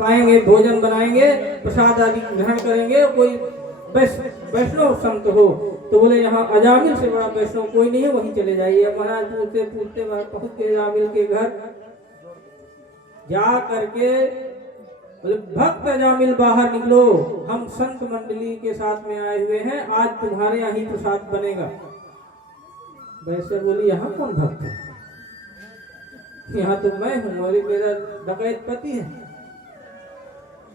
पाएंगे, भोजन बनाएंगे, प्रसाद आदि ग्रहण करेंगे। कोई वैष्णव संत हो तो बोले यहाँ अजामिल से बड़ा वैष्णव कोई नहीं है, वहीं चले जाइए। महाराज पूछते पूछते पहुंच के अजामिल के घर जा करके बोले भक्त अजामिल बाहर निकलो, हम संत मंडली के साथ में आए हुए हैं, आज तुम्हारे यहाँ ही प्रसाद बनेगा। वैसे बोली यहाँ कौन भक्त है, यहाँ तो मैं हूँ और मेरा डकैत पति है।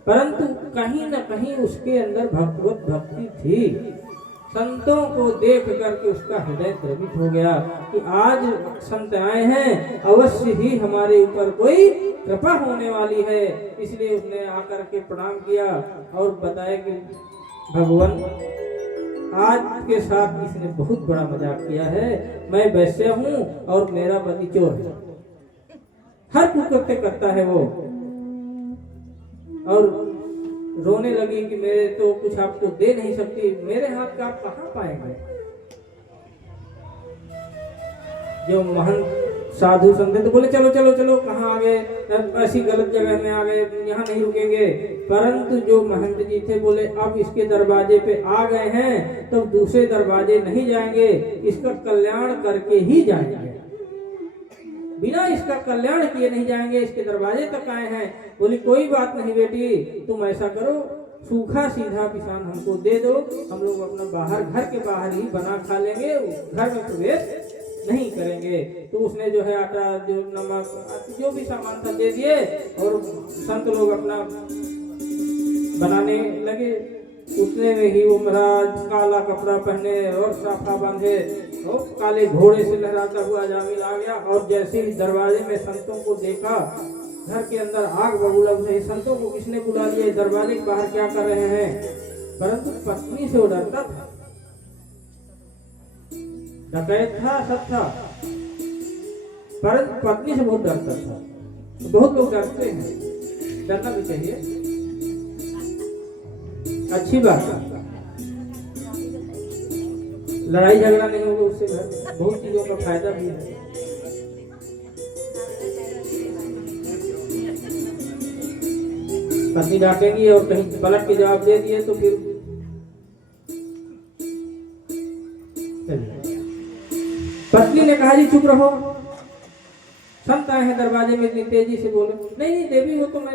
परंतु कहीं न कहीं उसके अंदर भगवत भक्ति थी। संतों को देख करके उसका हृदय द्रवित हो गया कि आज संत आए हैं, अवश्य ही हमारे ऊपर कोई कृपा होने वाली है। इसलिए उसने आकर के प्रणाम किया और बताया कि भगवान आज के साथ इसने बहुत बड़ा मजाक किया है, मैं वैश्य हूँ और मेरा पति चोर है। हर कुकृत्य करता है वो। और रोने लगी कि मेरे तो कुछ आपको दे नहीं सकती, मेरे हाथ का आप कहाँ पाएंगे। जो महंत साधु संत तो बोले चलो चलो चलो, कहाँ आ गए, ऐसी गलत जगह में आ गए, यहाँ नहीं रुकेंगे। परंतु जो महंत जी थे बोले अब इसके दरवाजे पे आ गए हैं तो दूसरे दरवाजे नहीं जाएंगे, इसका कल्याण करके ही जाएंगे, बिना इसका कल्याण किए नहीं जाएंगे। इसके दरवाजे तक आए हैं। बोली कोई बात नहीं बेटी, तुम ऐसा करो, सूखा सीधा पिसान हमको दे दो, हम लोग अपना बाहर घर के बाहर ही बना खा लेंगे, घर में प्रवेश नहीं करेंगे। तो उसने जो है आटा, जो नमक, जो भी सामान था दे दिए और संत लोग अपना बनाने लगे। उतने में ही वो महाराज काला कपड़ा पहने और साफा बांधे और काले घोड़े से लहराता हुआ अजामिल आ गया। और जैसे ही दरवाजे में संतों को देखा, घर के अंदर आग बबूला उठे। संतों को किसने बुला लिया, दरवाजे के बाहर क्या कर रहे हैं। परंतु पत्नी से वो डरता था, डकैत था, सब था, परंतु पत्नी से बहुत डरता था। बहुत लोग डरते हैं, डरना भी चाहिए, अच्छी बात है। लड़ाई झगड़ा नहीं होगा उससे, घर में बहुत चीजों का फायदा भी है। पत्नी डांटेगी और कहीं पलट के जवाब दे दिए तो फिर पत्नी ने कहा जी चुप रहो, संत आए हैं दरवाजे में। इतनी तेजी से बोले नहीं नहीं देवी, वो तो मैं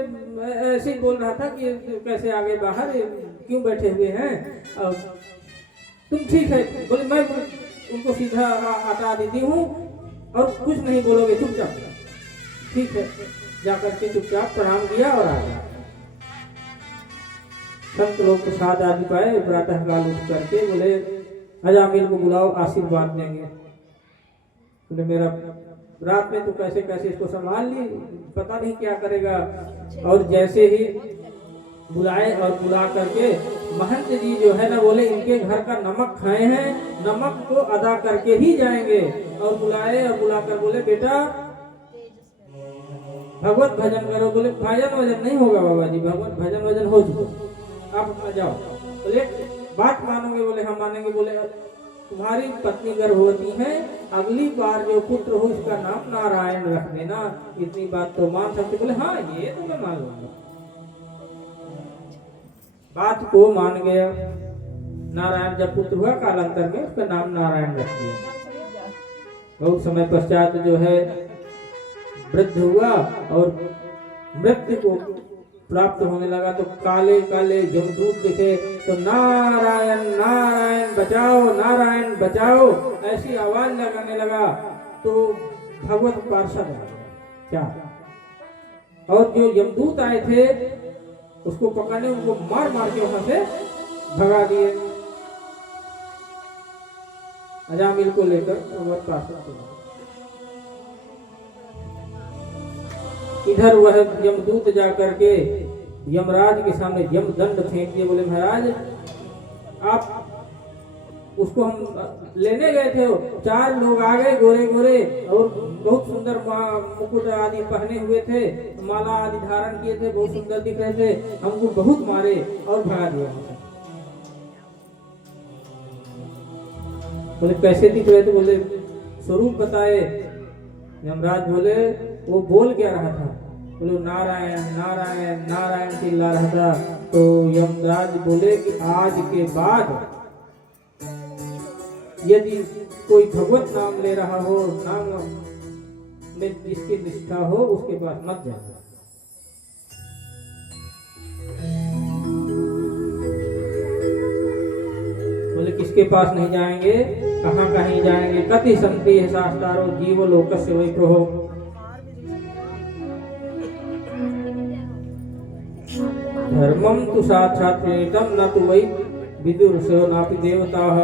ऐसे ही बोल रहा था कि कैसे आगे बाहर क्यों बैठे हुए हैं, तुम ठीक है। बोले मैं उनको सीधा आटा देती हूँ और कुछ नहीं बोलोगे, चुपचाप। ठीक है, जाकर के चुपचाप प्रणाम किया और आ गया। संत लोग तो साथ आदि पाए, प्रातः काल उठ करके बोले अजामिल को बुलाओ, आशीर्वाद देंगे। बोले मेरा रात में तो कैसे कैसे इसको संभाल ली, पता नहीं क्या करेगा। और जैसे ही बुलाए और बुला करके महंत जी जो है ना बोले इनके घर का नमक खाए हैं, नमक को अदा करके ही जाएंगे। और बुलाए और बुलाकर बोले बेटा भगवत भजन करो। बोले भजन वजन नहीं होगा बाबा जी, भगवत भजन वजन हो चुका, आप अपना जाओ। बोले बात मानोगे? बोले हम मानेंगे। बोले तुम्हारी पत्नी गर्भवती है, अगली बार जो पुत्र हो इसका नाम नारायण रख देना, इतनी बात तो मान सकते। बोले हाँ ये तो मैं मान लूंगा। बात को मान गया। नारायण जब पुत्र हुआ कालांतर में उसका नाम नारायण रख दिया। बहुत समय पश्चात जो है वृद्ध हुआ और मृत्यु को प्राप्त होने लगा तो काले काले यमदूत दिखे तो नारायण नारायण बचाओ, नारायण बचाओ ऐसी आवाज लगाने लगा। तो भगवत पार्षद आ गया क्या, और जो यमदूत आए थे उसको पकड़ने, उनको मार मार के वहां से भगा दिए। अजामिल को लेकर भगवत पार्षद को इधर वह यमदूत जाकर के यमराज के सामने यमदंड फेंक दिए। बोले महाराज आप उसको हम लेने गए थे, 4 लोग आ गए गोरे गोरे और बहुत सुंदर मुकुट आदि पहने हुए थे, माला आदि धारण किए थे, बहुत सुंदर दिख रहे थे, हमको बहुत मारे और भगा दिया। बोले कैसे दिख रहे थे? बोले स्वरूप बताए। यमराज बोले वो बोल क्या रहा था? बोलो नारायण नारायण नारायण चिल्ला रहा था। तो यमराज बोले कि आज के बाद यदि कोई भगवत नाम ले रहा हो, नाम में जिसकी निष्ठा हो, उसके पास मत जाना। बोले किसके पास नहीं जाएंगे, कहाँ कहीं जाएंगे। कति संति है शास्त्रारो जीव लोकस्य वै प्रभो। धर्मम तु साक्षात् प्रेरितम न तु वै विदुरसो नापि देवताः।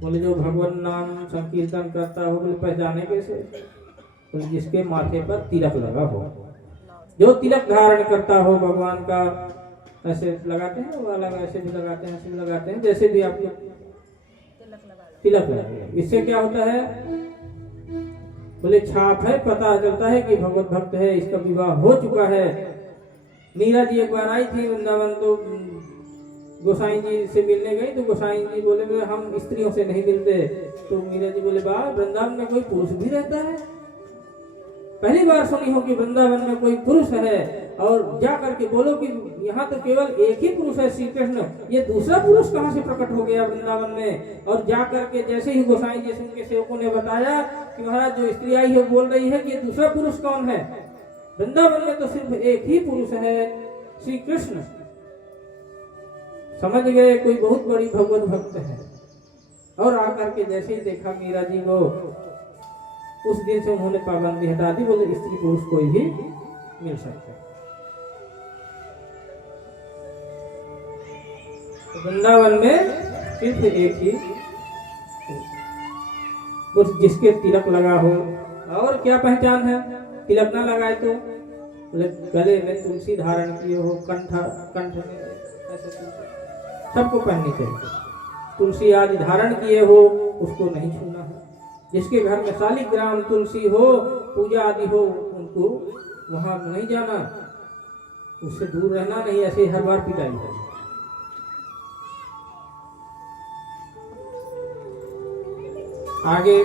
बोले जो भगवान नाम संकीर्तन करता हो, बोले पहचाने कैसे? बोले जिसके माथे पर तिलक लगा हो, जो तिलक धारण करता हो भगवान का। ऐसे लगाते हैं वो अलग, ऐसे भी लगाते हैं, ऐसे भी लगाते हैं, जैसे भी आपको तिलक लगा। इससे क्या होता है? बोले छाप है, पता चलता है कि भगवत भक्त है, इसका विवाह हो चुका है। मीरा जी एक बार आई थी वृंदावन, तो गोसाई जी से मिलने गई, तो गोसाई जी बोले हम स्त्रियों से नहीं मिलते। तो मीरा जी बोले बा वृंदावन में कोई पुरुष भी रहता है? पहली बार सुनी हो कि वृंदावन में कोई पुरुष है, और जा करके बोलो कि यहाँ तो केवल एक ही पुरुष है श्री कृष्ण, ये दूसरा पुरुष कहाँ से प्रकट हो गया वृंदावन में? और जा करके जैसे ही गोसाई जी उनके सेवकों ने बताया कि महाराज जो स्त्री आई है बोल रही है कि ये दूसरा पुरुष कौन है, वृंदावन में तो सिर्फ एक ही पुरुष है श्री कृष्ण। समझ गए कोई बहुत बड़ी भगवत भक्त है। और आकर के जैसे ही देखा मीरा जी को, उस दिन से उन्होंने पाबंदी हटा दी। बोले स्त्री पुरुष कोई भी मिल सकता है। वृंदावन में सिर्फ एक ही पुरुष जिसके तिलक लगा हो। और क्या पहचान है? तिलक ना लगाए तो बोले गले में तुलसी धारण किए हो, कंठ में ऐसे सबको पहननी चाहिए। तुलसी आदि धारण किए हो उसको नहीं छूना है। जिसके घर में शालिग्राम तुलसी हो, पूजा आदि हो, उनको वहां नहीं जाना, उससे दूर रहना। नहीं ऐसे हर बार पिटाई करनी। आगे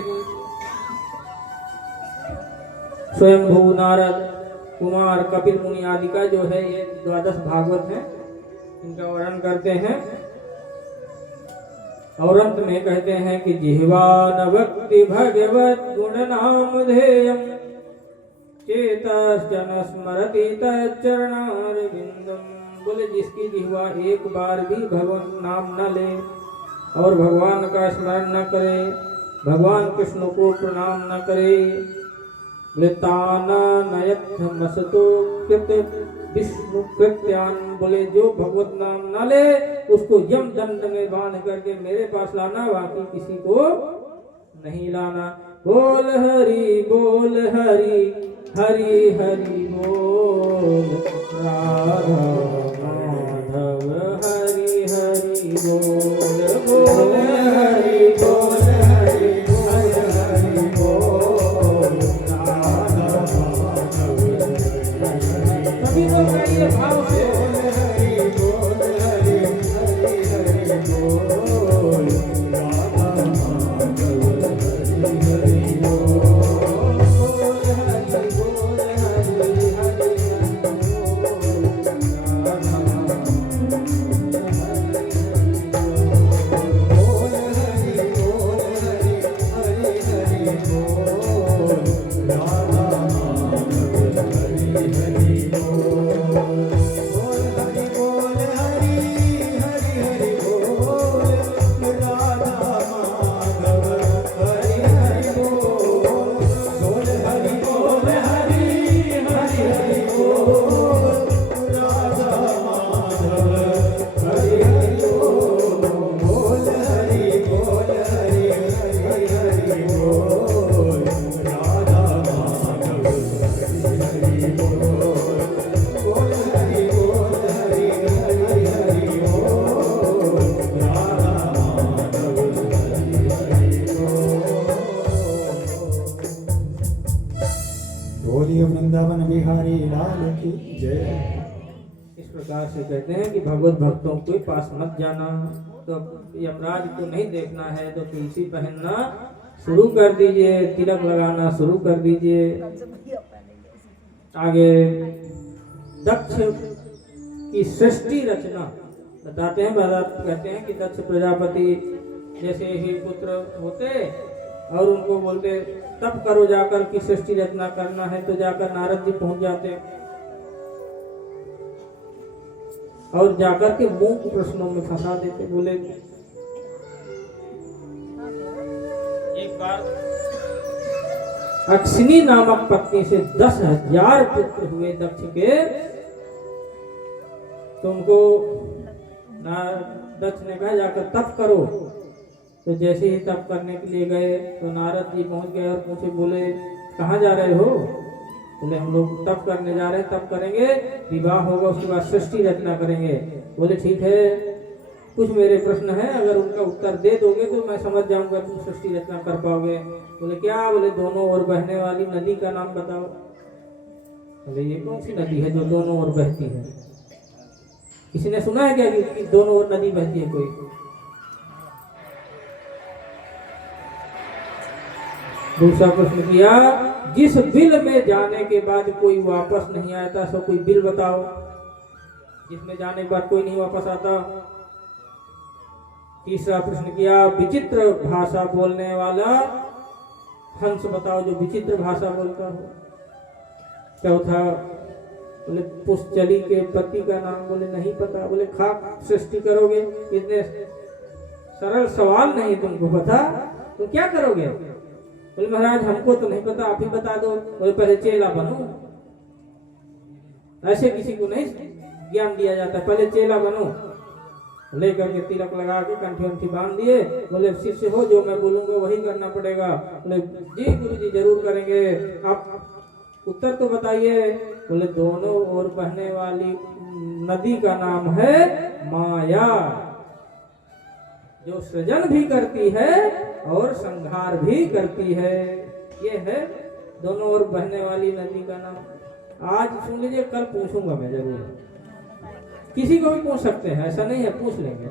स्वयंभू नारद कुमार कपिल मुनि आदि का जो है ये 12 भागवत है, इनका वर्णन करते हैं। और अंत में कहते हैं कि जिह्वा न भक्ति भगवत गुण नाम ध्येयम चेतश्चन स्मरति तच्चरणारविंदम। बोले जिसकी जिह्वा एक बार भी भगवान नाम न ले और भगवान का स्मरण न करे, भगवान कृष्ण को प्रणाम न करे, विष्णु कृत्यान। बोले जो भगवत नाम न ले उसको यम दंड में बांध करके मेरे पास लाना, बाकी किसी को नहीं लाना। बोल हरि हरि हरि बोल, राधा माधव हरि हरि बोल, बोल हरि बोल हरि हरि बोल, राधा माधव सभी लोग गाइए भाव से। वृंदावन बिहारी लाल की जय। इस प्रकार से कहते हैं कि भगवत भक्तों के पास मत जाना। तो यमराज को नहीं देखना है तो तुलसी पहनना शुरू कर दीजिए, तिलक लगाना शुरू कर दीजिए। आगे दक्ष की सृष्टि रचना बताते हैं। महाराज कहते हैं कि दक्ष प्रजापति जैसे ही पुत्र होते और उनको बोलते तब करो जाकर की सृष्टि रचना करना है, तो जाकर नारद जी पहुंच जाते और जाकर के मूक प्रश्नों में फंसा देते। बोले एक बार अक्षिनी नामक पत्नी से 10,000 पुत्र हुए दक्ष के, तो उनको दक्ष ने कहा जाकर तप करो। तो जैसे ही तप करने के लिए गए तो नारद जी पहुंच गए और पूछे, बोले कहाँ जा रहे हो? बोले हम लोग तप करने जा रहे हैं, तप करेंगे, विवाह होगा, उसके बाद सृष्टि रचना करेंगे। बोले ठीक है, कुछ मेरे प्रश्न है, अगर उनका उत्तर दे दोगे तो मैं समझ जाऊंगा तुम सृष्टि रचना कर पाओगे। बोले क्या? बोले दोनों ओर बहने वाली नदी का नाम बताओ। बोले ये कौन सी नदी है जो दोनों ओर बहती है? किसी ने सुना है क्या कि दोनों ओर नदी बहती है? कोई? दूसरा प्रश्न किया, जिस बिल में जाने के बाद कोई वापस नहीं आता, सो कोई बिल बताओ जिसमें जाने के बाद कोई नहीं वापस आता। तीसरा प्रश्न किया, विचित्र भाषा बोलने वाला हंस बताओ जो विचित्र भाषा बोलता हो। चौथा, बोले पुष्चली के पति का नाम, बोले नहीं पता। बोले खाक सृष्टि करोगे? इतने सरल सवाल नहीं तुमको पता, तुम क्या करोगे? बोले महाराज हमको तो नहीं पता, आप ही बता दो। बोले पहले चेला बनो। ऐसे किसी को नहीं ज्ञान दिया जाता, पहले चेला बनो। लेकर के तिलक लगा के कंठी उंठी बांध दिए। बोले शिष्य हो, जो मैं बोलूंगा वही करना पड़ेगा। बोले जी गुरु जी जरूर करेंगे, आप उत्तर तो बताइए। बोले दोनों ओर बहने वाली नदी का नाम है माया, जो सृजन भी करती है और संहार भी करती है। ये है दोनों ओर बहने वाली नदी का नाम। आज सुन लीजिए, कल पूछूंगा मैं जरूर, किसी को भी पूछ सकते हैं, ऐसा नहीं है, पूछ लेंगे।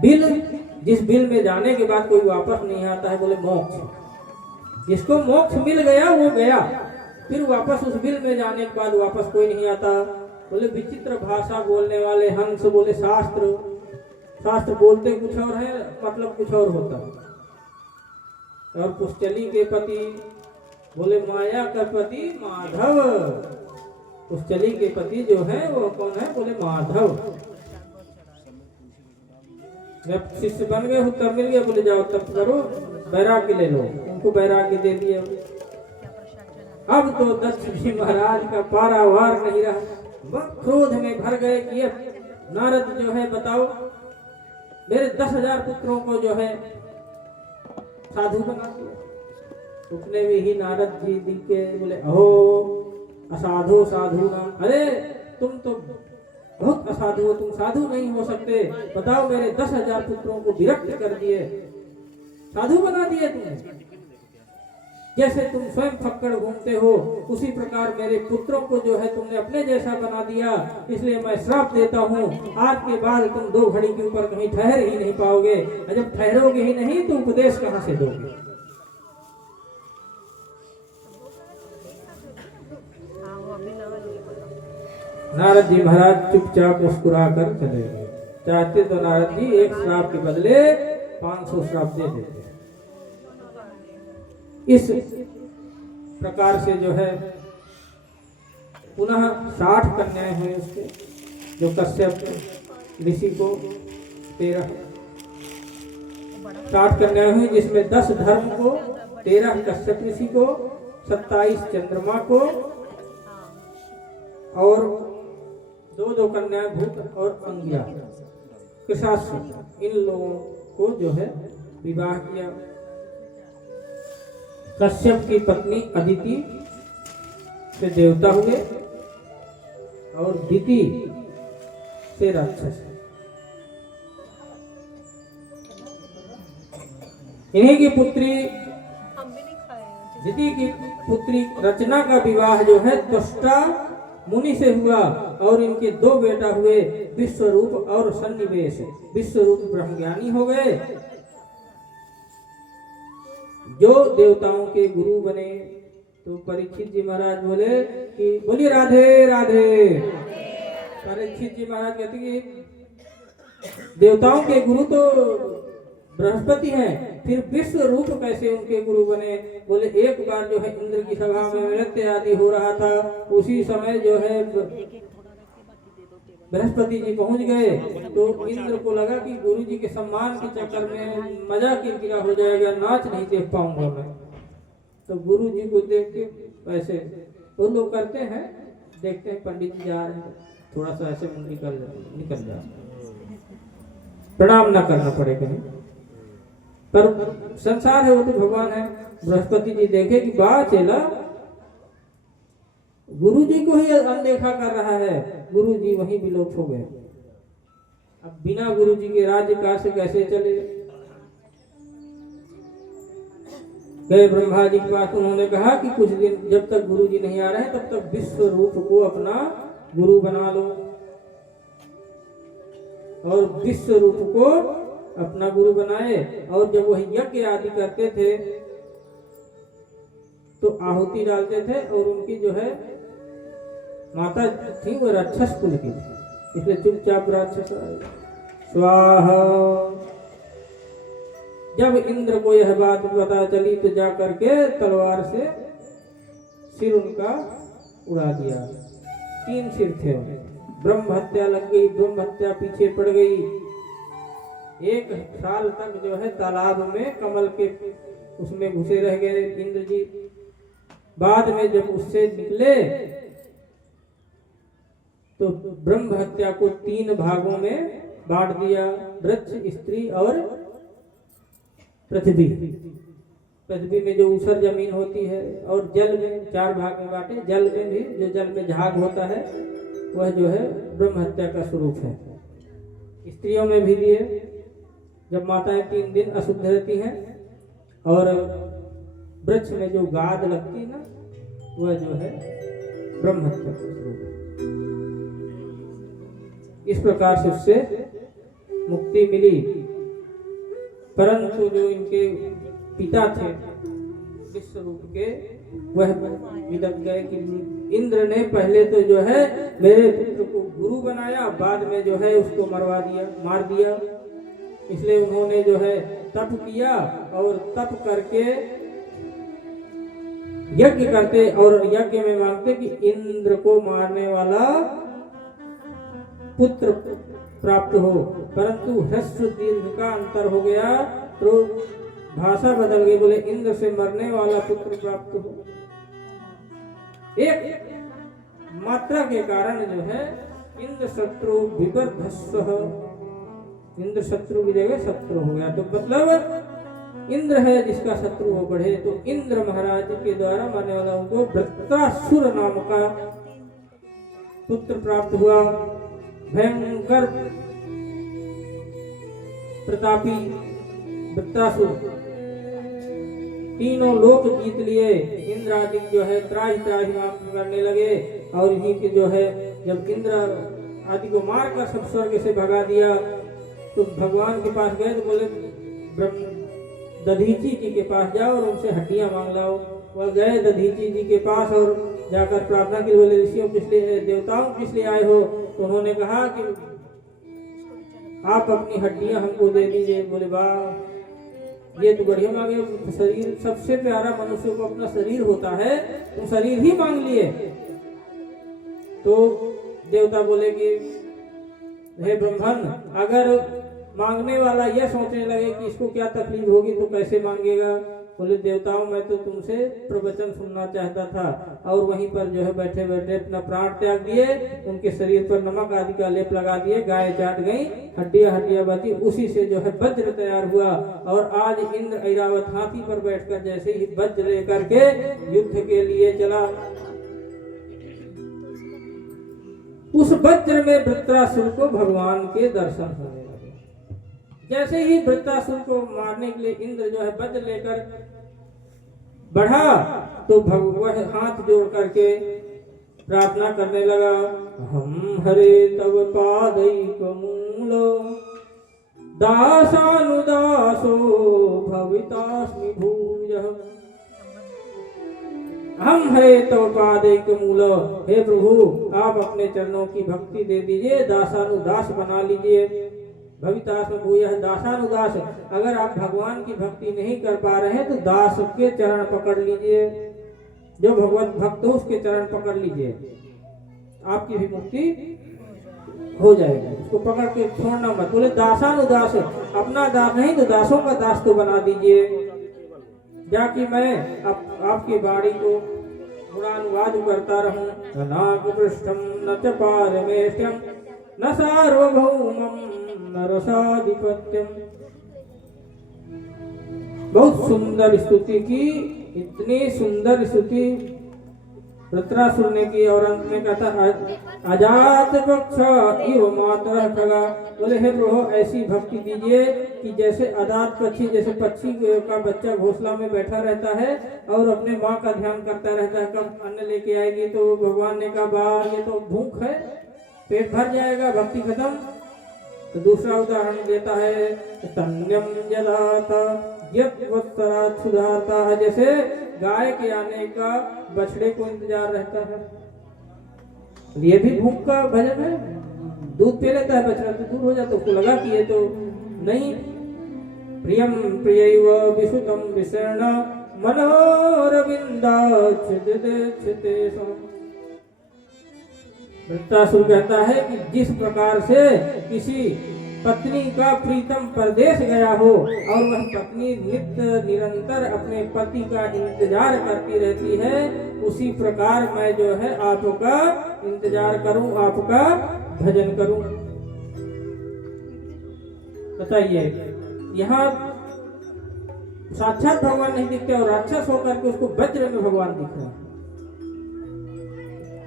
बिल, जिस बिल में जाने के बाद कोई वापस नहीं आता है, बोले मोक्ष। जिसको मोक्ष मिल गया वो गया, फिर वापस उस बिल में जाने के बाद वापस कोई नहीं आता। बोले विचित्र भाषा बोलने वाले हंस, बोले शास्त्र। शास्त्र बोलते कुछ और है, मतलब कुछ और होता है। और पुष्चली के पति, बोले माया का पति माधव। पुष्चली के पति जो है वो कौन है? बोले माधव। जब शिष्य बन गए, उत्तर मिल गया, बोले जाओ तप करो, वैराग्य ले लो। उनको वैराग्य दे दिए। अब तो दक्ष जी महाराज का पारावार नहीं रहा, वह क्रोध में भर गए कि नारद जो है बताओ मेरे 10,000 पुत्रों को जो है साधु बना दिया। उतने में ही नारद जी दिल के बोले, अहो असाधु साधु नाम, अरे तुम तो बहुत असाधु हो, तुम साधु नहीं हो सकते। बताओ मेरे 10,000 पुत्रों को विरक्त कर दिए, साधु बना दिए तुमने। जैसे तुम स्वयं फक्कड़ घूमते हो, उसी प्रकार मेरे पुत्रों को जो है तुमने अपने जैसा बना दिया। इसलिए मैं श्राप देता हूँ, आज के बाद तुम 2 घड़ी के ऊपर कहीं ठहर ही नहीं पाओगे। और जब ठहरोगे ही नहीं तो उपदेश कहाँ से दोगे? नारद जी महाराज चुपचाप मुस्कुरा कर चले गए। चाहते तो नारद जी एक श्राप के बदले 500 श्राप दे देते। इस प्रकार से जो है पुनः 60 कन्याएं हुई उसके, जो कश्यप ऋषि को 13 60 कन्याएं हुई, जिसमें 10 धर्म को, 13 कश्यप ऋषि को, 27 चंद्रमा को और 2 कन्याएं भूत और अंगिया कृषाश्व, इन लोगों को जो है विवाह किया। कश्यप की पत्नी अदिति से देवता हुए और दिति से राक्षस। इन्हीं की पुत्री दिति की पुत्री रचना का विवाह जो है त्वष्टा मुनि से हुआ और इनके 2 बेटा हुए, विश्वरूप और सन्निवेश। विश्वरूप ब्रह्मज्ञानी हो गए, जो देवताओं के गुरु बने, तो परीक्षित जी महाराज बोले कि बोलिए राधे राधे। परीक्षित जी महाराज कहते कि देवताओं के गुरु तो बृहस्पति हैं, फिर विश्व रूप कैसे उनके गुरु बने? बोले एक बार जो है इंद्र की सभा में नृत्य आदि हो रहा था, उसी समय जो है बृहस्पति जी पहुंच गए। तो इंद्र को लगा कि गुरु जी के सम्मान के चक्कर में मजा किरकिरा हो जाएगा, नाच नहीं देख पाऊंगा मैं। तो गुरु जी को देख के वैसे वो लोग करते हैं, देखते हैं पंडित जी जा रहे हैं, थोड़ा सा ऐसे निकल जा, प्रणाम ना करना पड़े कहीं, पर संसार है, वो तो भगवान है। बृहस्पति जी देखे कि बा चेला गुरु जी को ही अनदेखा कर रहा है, गुरु जी वहीं विलोप हो गए। अब बिना गुरु जी के राज्य काज से कैसे चले? गए ब्रह्मा जी के पास, उन्होंने कहा कि कुछ दिन जब तक गुरु जी नहीं आ रहे हैं तब तक विश्व रूप को अपना गुरु बना लो, और विश्व रूप को अपना गुरु बनाए। और जब वह यज्ञ आदि करते थे तो आहुति डालते थे, और उनकी जो है माता थी वो राक्षस कुल की, इसलिए चुपचाप राक्षस स्वाहा। जब इंद्र को यह बात पता चली तो जा करके तलवार से सिर उनका उड़ा दिया। 3 सिर थे, ब्रह्म हत्या लग गई, ब्रह्म हत्या पीछे पड़ गई। 1 साल तक जो है तालाब में कमल के उसमें घुसे रह गए इंद्र जी। बाद में जब उससे निकले तो ब्रह्म हत्या को 3 भागों में बांट दिया, वृक्ष, स्त्री और पृथ्वी। पृथ्वी में जो ऊसर जमीन होती है, और जल में 4 भाग में बांटे। जल में भी जो जल में झाग होता है वह जो है ब्रह्म हत्या का स्वरूप है। स्त्रियों में भी दिए, जब माताएं 3 दिन अशुद्ध रहती हैं, और वृक्ष में जो गाद लगती है ना, वह जो है ब्रह्म हत्या का स्वरूप है। इस प्रकार से उससे मुक्ति मिली। परंतु जो इनके पिता थे विश्व रूप के, वह विलक गए कि इंद्र ने पहले तो जो है मेरे पुत्र को गुरु बनाया, बाद में जो है उसको मरवा दिया, मार दिया। इसलिए उन्होंने जो है तप किया, और तप करके यज्ञ करते, और यज्ञ में मांगते कि इंद्र को मारने वाला पुत्र प्राप्त हो। परंतु ह्रस्व दीर्घ का अंतर हो गया तो भाषा बदल गई, बोले इंद्र से मरने वाला पुत्र प्राप्त हो। एक मात्रा के कारण जो है इंद्र शत्रु विवर्धस्व, इंद्र शत्रु की जगह शत्रु हो गया। तो मतलब इंद्र है जिसका शत्रु हो बढ़े। तो इंद्र महाराज के द्वारा मरने वाला उनको वृत्रासुर नाम का पुत्र प्राप्त हुआ। भयंकर प्रतापी वृत्रासुर, 3 लोक जीत लिए। इंद्र आदि जो है त्राहि त्राहि करने लगे, और इन्हीं के जो है जब इंद्र आदि को मारकर सब स्वर्ग से भगा दिया तो भगवान के पास गए तो बोले दधीची जी के पास जाओ और उनसे हड्डियां मांग लाओ। वह गए दधीची जी के पास और जाकर प्रार्थना की, बोले ऋषियों किस लिए, देवताओं किस लिए आए हो? तो उन्होंने कहा कि आप अपनी हड्डियां हमको दे दीजिए। बोले वाह, ये तो बढ़िया मांगे। शरीर सबसे प्यारा मनुष्य को अपना शरीर होता है, तुम शरीर ही मांग लिए। तो देवता बोले कि हे ब्रह्मन, अगर मांगने वाला यह सोचने लगे कि इसको क्या तकलीफ होगी तो कैसे मांगेगा? बोले देवताओं, मैं तो तुमसे प्रवचन सुनना चाहता था, और वहीं पर जो है बैठे बैठे अपना प्राण त्याग दिए। उनके शरीर पर नमक आदि का लेप लगा दिए, गाय चाट गई, हड्डियां बची। उसी से जो है वज्र तैयार हुआ, और आज इंद्र ऐरावत हाथी पर बैठकर जैसे ही वज्र लेकर के युद्ध के लिए चला, उस वज्र में वृत्रासुर को भगवान के दर्शन होने लगे। जैसे ही वृत्रासुर को मारने के लिए इंद्र जो है वज्र लेकर बढ़ा, तो भगवान हाथ जोड़ करके प्रार्थना करने लगा, हम हरे तव पादैक मूल दासानुदासो भवितास्मि भूयः। हम है तव पादैक मूल, हे प्रभु आप अपने चरणों की भक्ति दे दीजिए, दासानुदास बना लीजिए। भवितास में भूयः दासानुदास, अगर आप भगवान की भक्ति नहीं कर पा रहे हैं तो दास के चरण पकड़ लीजिए, जो भगवत भक्त हो उसके चरण पकड़ लीजिए, आपकी भी मुक्ति हो जाएगी। उसको पकड़ के छोड़ना मत। बोले दासानुदास, अपना दास नहीं तो दासों का दास तो बना दीजिए, जाकि मैं आपकी वाणी को गुणानुवाद करता रहूं। न नागपृष्ठम न च पारमेष्ठ्यम न सार्वभौमम न रसाधिपत्यम। बहुत सुंदर स्तुति की, इतनी सुंदर स्तुति वृत्रासुर ने की, और अंत में कहता अजात पक्ष इव मातरः खगा। बोले हे प्रभु ऐसी भक्ति दीजिए कि जैसे अजात पक्षी, जैसे पक्षी का बच्चा घोंसला में बैठा रहता है और अपने माँ का ध्यान करता रहता है, कब अन्न लेके आएगी। तो भगवान ने कहा बा ये तो भूख है, पेट भर जाएगा, भक्ति खत्म। तो दूसरा उदाहरण देता है तन्यम जदाता यत्वत्तरात् सुधारता है, जैसे गाय के आने का बछड़े को इंतजार रहता है। ये भी भूख का भजन है, दूध पी लेता है बछड़ा तो दूर हो जाता, उसको लगा कि ये तो नहीं। प्रियम प्रियैव विशुद्धम विशर्ण मनोरविंदाच्छिदिच्छिते सम। वृत्तासुर कहता है कि जिस प्रकार से किसी पत्नी का प्रीतम परदेश गया हो और वह पत्नी नित्य निरंतर अपने पति का इंतजार करती रहती है, उसी प्रकार मैं जो है आपका इंतजार करूं, आपका भजन करूं। बताइए, यहाँ साक्षात भगवान नहीं दिखते और राक्षस होकर के उसको वज्र में भगवान दिख रहे हैं।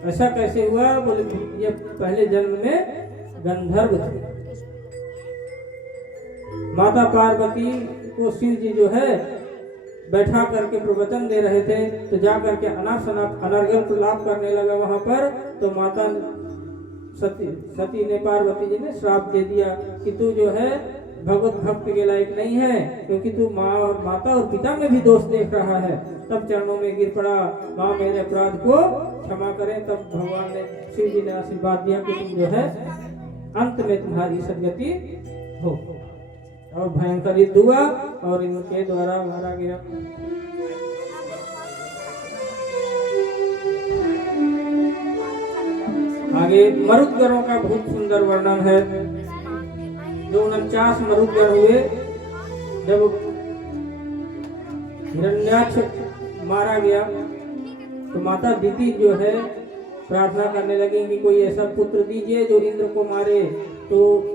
ऐसा कैसे हुआ? बोले ये पहले जन्म में गंधर्व थे। माता पार्वती को शिव जी जो है बैठा करके प्रवचन दे रहे थे, तो जा करके अनर्गल प्रलाप करने लगा वहां पर। तो माता सती ने, पार्वती जी ने श्राप दे दिया कि तू जो है भगवत भक्त के लायक नहीं है, क्योंकि तू माता और पिता में भी दोष देख रहा है। तब चरणों में गिर पड़ा, माँ मेरे अपराध को क्षमा करें। तब भगवान ने, शिव जी ने आशीर्वाद दिया कि तुम जो है अंत में तुम्हारी सदगति हो। और भयंकर युद्ध हुआ और इनके द्वारा मारा गया। आगे मरुदगणों का बहुत सुंदर वर्णन है। जो 49 मरुदगण हुए, जब हिरण्याक्ष मारा गया तो माता दीति जो है प्रार्थना करने लगी कि कोई ऐसा पुत्र दीजिए जो इंद्र को मारे। तो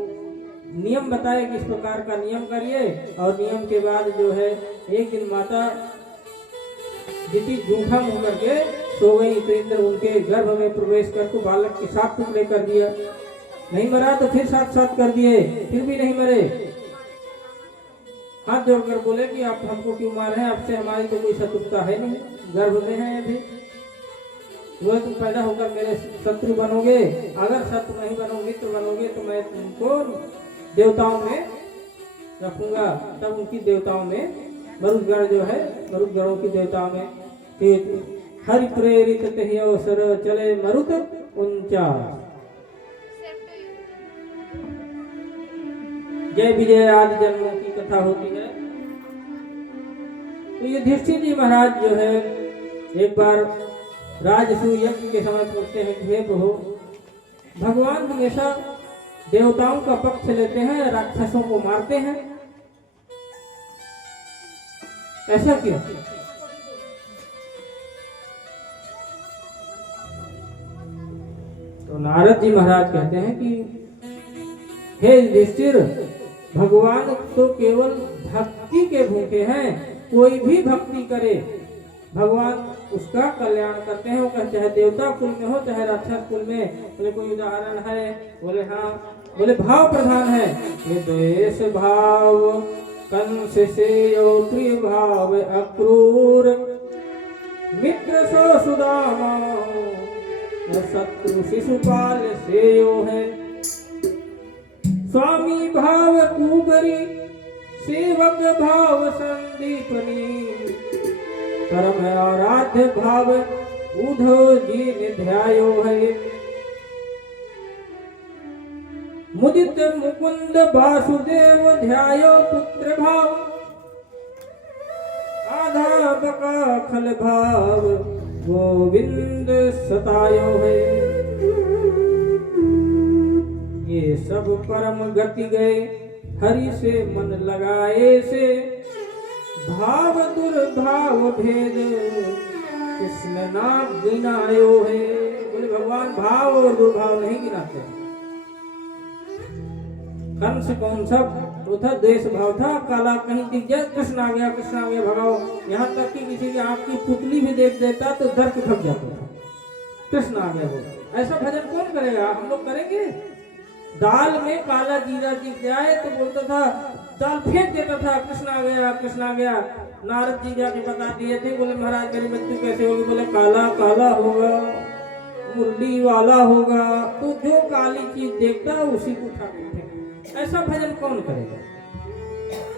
नियम बताए कि इस प्रकार का नियम करिए। और नियम के बाद जो है एक दिन माता दीति जूठा मुंह करके सो गई, तो इंद्र उनके गर्भ में प्रवेश करके बालक के 7 टुकड़े कर दिया। नहीं मरा तो फिर 7 कर दिए, फिर भी नहीं मरे। हाथ जोड़कर बोले कि आप हमको क्यों मार रहे हैं, आपसे हमारी तो कोई शत्रुता है नहीं, गर्भ में है अभी। वो तुम पैदा होकर मेरे शत्रु बनोगे, अगर शत्रु नहीं बनोगे, मित्र बनोगे, तो मैं तुमको देवताओं में रखूंगा। तब उनकी देवताओं में मरुदगण जो है, मरुदगणों की देवताओं में हरि प्रेरित तहि अवसर चले मरुत 49। जय विजय आदि जन्मों की कथा होती है। तो युधिष्ठिर जी महाराज जो है एक बार राजसूय यज्ञ के समय पूछते हैं, हे प्रभु, भगवान हमेशा देवताओं का पक्ष लेते हैं, राक्षसों को मारते हैं, ऐसा क्यों? तो नारद जी महाराज कहते हैं कि हे युधिष्ठिर, भगवान तो केवल भक्ति के भूखे हैं। कोई भी भक्ति करे भगवान उसका कल्याण करते हैं। वो चाहे देवता कुल में हो चाहे राक्षस कुल में। बोले कोई उदाहरण है? बोले हाँ। बोले भाव प्रधान है। ये द्वेष भाव कंस से प्रिय भाव अक्रूर, मित्र सो सुदामा शत्रु शिशुपाल सेयो है। स्वामी भाव कुबरी, सेवक भाव संदीपनी, परम आराध्य भाव उद्धव जी ने ध्यायो है। मुदित मुकुंद वासुदेव ध्यायो पुत्र भाव, आधा बका खल भाव गोविंद सतायो है। ये सब परम गति गए हरि से मन लगाए से, भाव दुर्भाव भेद कृष्ण ना गिनायो है। बोले भगवान भाव और दुर्भाव नहीं गिनाते। कंस कौन सा वो था, द्वेष भाव था, काला कहीं दिख जाए कृष्ण आ गया भगाओ। यहाँ तक कि किसी की आँख की पुतली भी देख देता तो डर के भाग जाता था, कृष्ण आ गया बोल। ऐसा भजन कौन करेगा, हम लोग करेंगे। दाल में काला जीरा दिख जाए तो बोलता था, दाल फेंक देता था, कृष्ण आ गया। नारद जी जाके बता दिए थे, बोले महाराज मेरी मृत्यु कैसे होगी। बोले काला काला होगा, मुरली वाला होगा। तो जो काली चीज देखता है उसी को उठा के फेंक। ऐसा भजन कौन करेगा।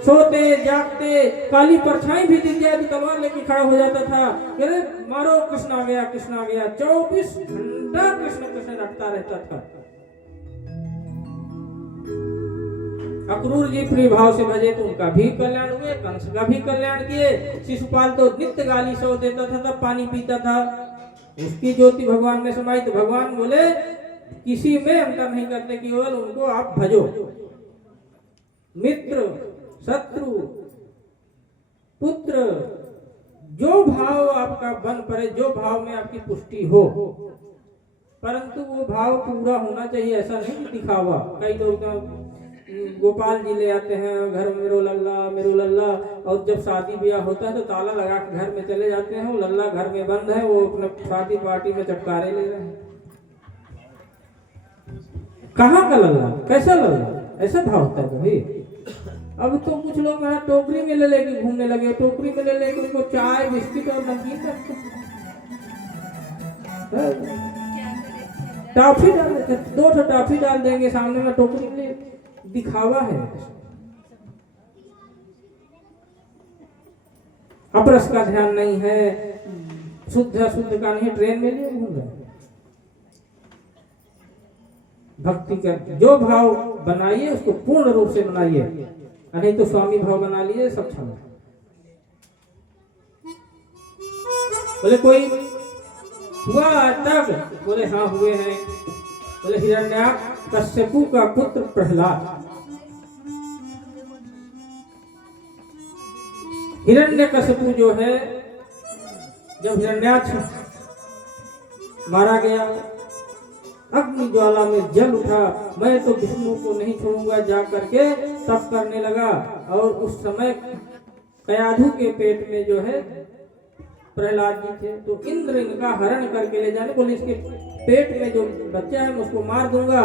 सोते जागते काली परछाई भी दिख जाए तो तलवार लेके खड़ा हो जाता था, अरे मारो कृष्ण आ गया। 24 घंटा कृष्ण रखता रहता था। अक्रूर जी प्रिय भाव से भजे तो उनका भी कल्याण हुए, कंस का भी कल्याण किए। शिशुपाल तो नित्य गाली सो देता था, तब पानी पीता था, उसकी ज्योति भगवान में समाई। तो भगवान बोले किसी में अंतर नहीं करते, केवल उनको आप भजो। मित्र शत्रु पुत्र जो भाव आपका बन पड़े, जो भाव में आपकी पुष्टि हो, परंतु वो भाव पूरा होना चाहिए। ऐसा नहीं कि दिखावा। कई लोग गोपाल जी ले आते हैं घर में, मेरो लल्ला, और जब शादी ब्याह होता है तो ताला लगा के घर में चले जाते हैं। वो लल्ला घर में बंद है, वो अपने शादी पार्टी में चटकारे ले रहे हैं। कहाँ का लल्ला, कैसा लल्ला, ऐसा भाव होता है भाई। अब तो कुछ लोग टोकरी में ले लेके घूमने लगे, टोकरी में ले लेके उनको चाय बिस्किट और नमकीन रखते, टॉफी डाल देते, 2 टॉफी डाल देंगे सामने में, टोकरी में दिखावा है। अपरस का ध्यान नहीं है, शुद्ध का नहीं, ट्रेन में लिए घूम रहे। भक्ति का जो भाव बनाइए उसको पूर्ण रूप से बनाइए, नहीं तो स्वामी भाव बना लीजिए, सब क्षमा। बोले कोई हुआ तब, बोले हाँ हुए हैं। बोले हिरण्याकश्यपु का पुत्र प्रहलाद। हिरण्यकश्यपु जो है, जब हिरण्याक्ष मारा गया, अग्नि ज्वाला में जल उठा, मैं तो विष्णु को नहीं छोड़ूंगा, जा करके तप करने लगा। और उस समय कयाधु के पेट में जो है प्रहलाद जी थे, तो इंद्र इनका हरण करके ले जाने, बोले इसके पेट में जो बच्चा है मैं उसको मार दूंगा,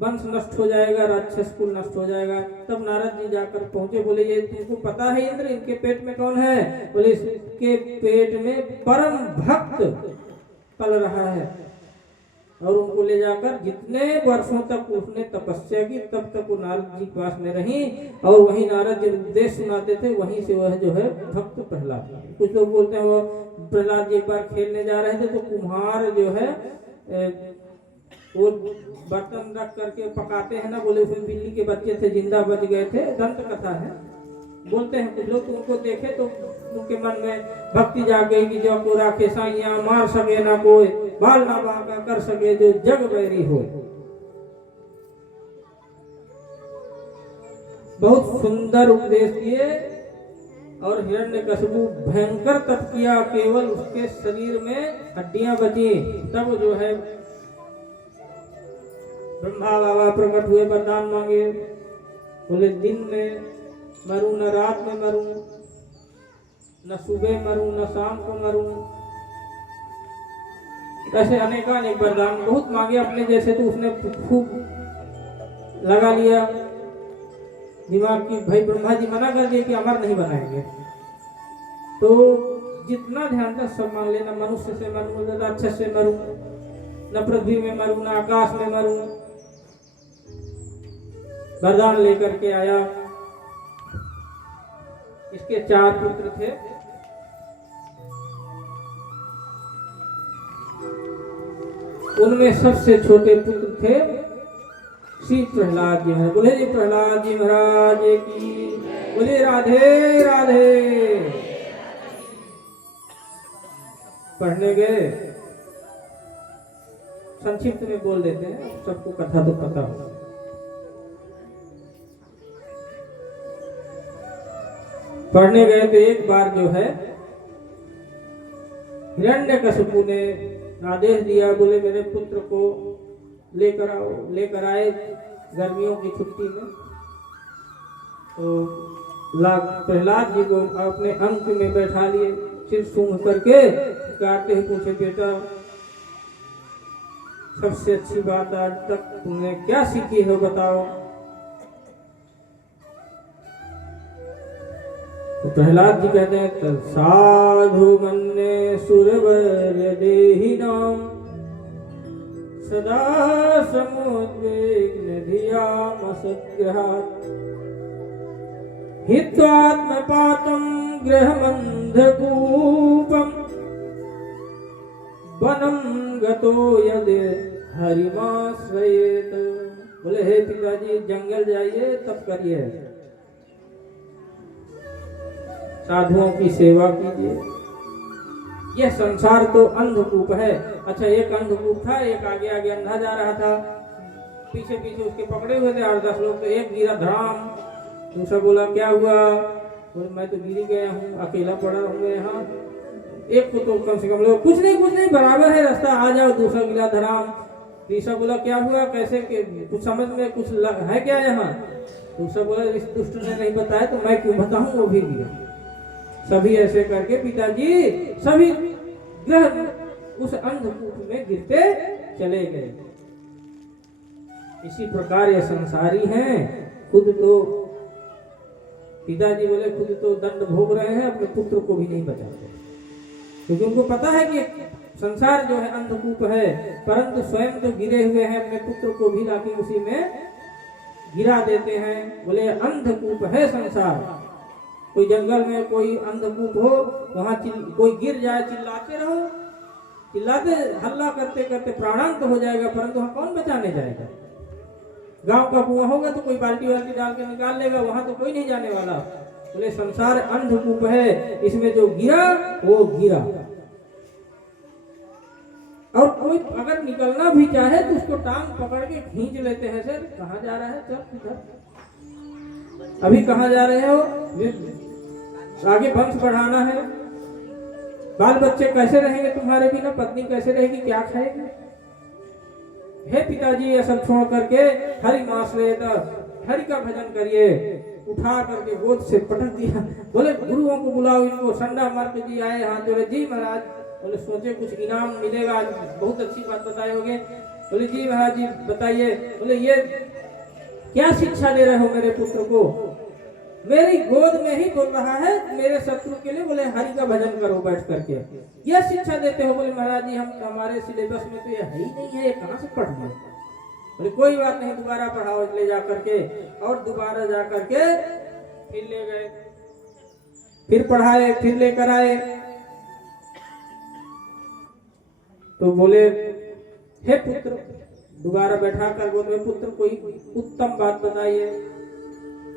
वंश नष्ट हो जाएगा, राक्षस कुल नष्ट हो जाएगा। तब नारद जी जाकर पहुंचे, बोले ये तुमको पता है इंद्र इनके पेट में कौन है। बोले इसके पेट में परम भक्त पल रहा है। और उनको ले जाकर जितने वर्षों तक उसने तपस्या की, तब तक वो नारद जी के पास में रही, और वहीं नारद जी उपदेश सुनाते थे, वहीं से वह जो है भक्त प्रहलाद। कुछ लोग बोलते हैं वो प्रहलाद जी एक बार खेलने जा रहे थे तो कुम्हार जो है वो बर्तन रख करके पकाते हैं ना, बोले उसमें बिल्ली के बच्चे थे, जिंदा बच गए थे, दंत कथा है। बोलते हैं कुछ लोग, उनको देखे तो उनके मन में भक्ति जाग गई कि जो को राखे साइया, मार सके ना कोई, बाल ना बांका कर सके जो जग बैरी हो। बहुत सुंदर उपदेश दिए। और हिरण्यकश्यपु भयंकर तप किया, केवल उसके शरीर में हड्डियां बची। तब जो है ब्रह्मा बाबा प्रकट हुए, वरदान मांगे। बोले दिन में मरूं न रात में मरूं, न सुबह मरूं न शाम को मरूं। ऐसे अनेक वरदान बहुत मांगे अपने जैसे, तो उसने खूब लगा लिया दिमाग की, भाई ब्रह्मा जी मना कर दिए कि अमर नहीं बनाएंगे। तो जितना ध्यान था सब मान लेना, मनुष्य से मरूं, न राक्षस से मरूं, न पृथ्वी में मरूं, न आकाश में मरूं। वरदान लेकर के आया। इसके 4 पुत्र थे, उनमें सबसे छोटे पुत्र थे श्री प्रहलाद जी महाराज। बोले जी प्रहलाद जी महाराज की, बोले राधे राधे। पढ़ने गए, संक्षिप्त में बोल देते हैं, सबको कथा तो पता हो। पढ़ने गए तो एक बार जो है हिरण्यकशिपु ने आदेश दिया, बोले मेरे पुत्र को लेकर आओ। लेकर आए गर्मियों की छुट्टी में, तो प्रहलाद जी को अपने अंक में बैठा लिए, सिर सूंघ करके काटते ही पूछे बेटा सबसे अच्छी बात आज तक तुमने क्या सीखी है बताओ। तो प्रहलाद जी कहते हैं साधु मन्ये सुरवर्य देहिनाम सदा समुद्वेग्न धियामसद्ग्रहात् हित्वात्मपातं गृहमन्धकूपम् वनं गतो यदि हरिमाश्रयेत। बोले हे पिताजी जंगल जाइए तब करिए, साधुओं की सेवा कीजिए। यह संसार तो अंधकूप है। अच्छा एक अंधकूप था, एक आगे आगे अंधा जा रहा था, पीछे पीछे उसके पकड़े हुए थे 8-10 लोग। तो एक गिरा धड़ाम, दूसरा बोला क्या हुआ, बोले मैं तो गिर गया हूँ, अकेला पड़ा रहूंगा यहाँ। एक को तो कम से कम लोग कुछ नहीं बराबर है रास्ता, आ जाओ। दूसरा गिरा धड़ाम, तीसरा बोला क्या हुआ, कैसे कुछ समझ में कुछ है क्या यहाँ। दूसरा बोला इस दुष्ट ने नहीं बताया तो मैं क्यों बताऊं, वो भी गिरा। सभी ऐसे करके पिताजी सभी ग्रह उस अंधकूप में गिरते चले गए। इसी प्रकार ये संसारी हैं, खुद तो पिताजी बोले खुद तो दंड भोग रहे हैं, अपने पुत्र को भी नहीं बचाते, क्योंकि उनको पता है कि संसार जो है अंधकूप है, परंतु स्वयं तो गिरे हुए हैं, अपने पुत्र को भी लाके उसी में गिरा देते हैं। बोले अंधकूप है संसार। कोई जंगल में कोई अंधकूप हो, वहां कोई गिर जाए, चिल्लाते रहो, चिल्लाते हल्ला करते करते प्राणांत हो जाएगा, परंतु वहां कौन बचाने जाएगा। गांव का कुआं होगा तो कोई बाल्टी वाल्टी डाल के निकाल लेगा, वहां तो कोई नहीं जाने वाला। बोले संसार अंधकूप है, इसमें जो गिरा वो गिरा। और कोई अगर निकलना भी चाहे तो उसको टांग पकड़ के खींच लेते हैं, सर कहाँ जा रहा है, चल इधर, अभी कहाँ जा रहे हो, आगे वंश बढ़ाना है, बाल बच्चे कैसे रहेंगे तुम्हारे बिना, पत्नी कैसे रहेगी, क्या खाएगी। हे पिताजी ये सब छोड़ करके हरि माश्रयेत, हरि का भजन करिए। उठा करके गोद से पटक दिया। बोले गुरुओं को बुलाओ, इनको संडा मार के जी आए, हाथ जोड़े जी महाराज। बोले सोचे कुछ इनाम मिलेगा, बहुत अच्छी बात बताए होगे। बोले जी महाराज जी बताइए। बोले ये क्या शिक्षा दे रहे हो मेरे पुत्र को, मेरी गोद में ही बोल रहा है मेरे शत्रु के लिए। बोले हरि का भजन करो बैठ करके, यह शिक्षा देते हो। बोले महाराज जी हम हमारे सिलेबस में तो ये है ही नहीं है, ये कहाँ से पढ़ना। बोले कोई बात नहीं, दोबारा पढ़ाओ ले जा करके। और दोबारा जा करके फिर ले गए, फिर पढ़ाए, फिर लेकर आए। तो बोले हे पुत्र, दोबारा बैठा कर बोले पुत्र कोई उत्तम बात बताइए।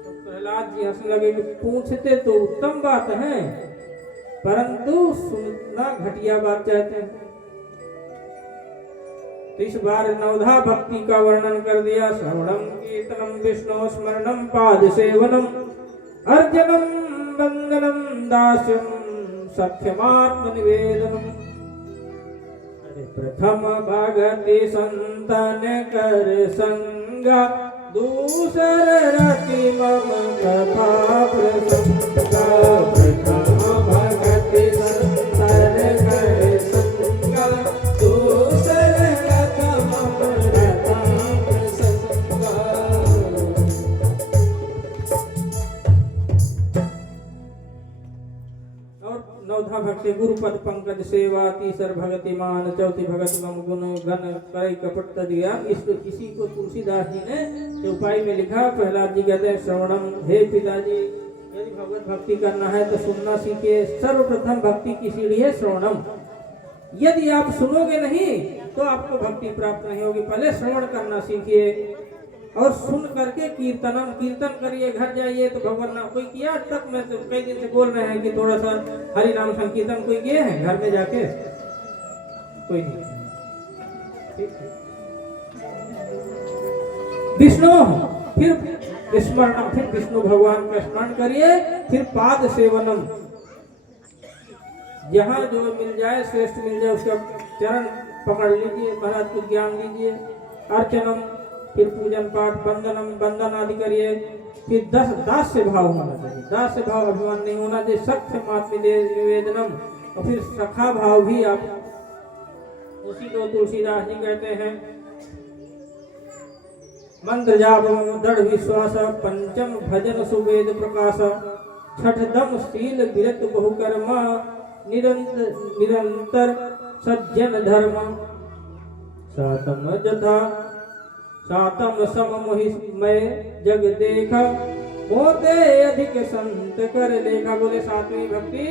तो प्रहलाद जी हंसने लगे कि पूछते तो उत्तम बात है, परंतु सुनना घटिया बात चाहते हैं। तो इस बार नवधा भक्ति का वर्णन कर दिया। श्रवणम कीर्तनम विष्णु स्मरणम पाद सेवनम अर्जनम वंदनम दास्यम सख्यमात्म निवेदनम। प्रथम भगति संतन कर संगा, दूसर रति मम कथा प्रसंगा। प्रथम भगति संतन कर संगा, दूसर रति मम कथा प्रसंगा। और नवधा भक्ति गुरुपद पंकज सेवा, तीसर भगति मान, चौथी भगति मम गुण गण कई कपट तज्ञान। इसी को तुलसीदास जी ने चौपाई में लिखा। प्रहलाद जी कहते हैं श्रवणम, हे पिताजी यदि भगवत भक्ति करना है तो सुनना सीखिए। सर्वप्रथम भक्ति की सीढ़ी है श्रवणम। यदि आप सुनोगे नहीं तो आपको भक्ति प्राप्त नहीं होगी। पहले श्रवण करना सीखिए और सुन करके कीर्तन करिए। घर जाइए तो भगवान नाम कोई किया आज तक? मैं तो कई दिन से बोल रहे हैं कि थोड़ा सा हरि नाम संकीर्तन कोई किए हैं घर में जाके? कोई नहीं। ठीक है। विष्णु फिर स्मरणम, फिर विष्णु भगवान का स्मरण करिए। फिर पाद सेवनम, जहाँ जो मिल जाए श्रेष्ठ मिल जाए उसका चरण पकड़ लीजिए, महाराज को ज्ञान दीजिए। अर्चनम, फिर पूजन पाठ, बंदन आदि करिए। फिर दास्य भाव होना चाहिए, दास्य भाव अभिमान नहीं होना चाहिए। सख्य मात्म निवेदनम, और फिर सखा भाव भी आप उसी को तुलसीदास जी कहते हैं। मंत्र जाप दृढ़ विश्वास, पंचम भजन सुवेद प्रकाश, छठदम शील विरत बहुकर्म, निरंतर सज्जन धर्म, सातम जथा सातम सम मोहिमय जग देखा, होते अधिक संत कर लेखा। बोले सातवीं भक्ति,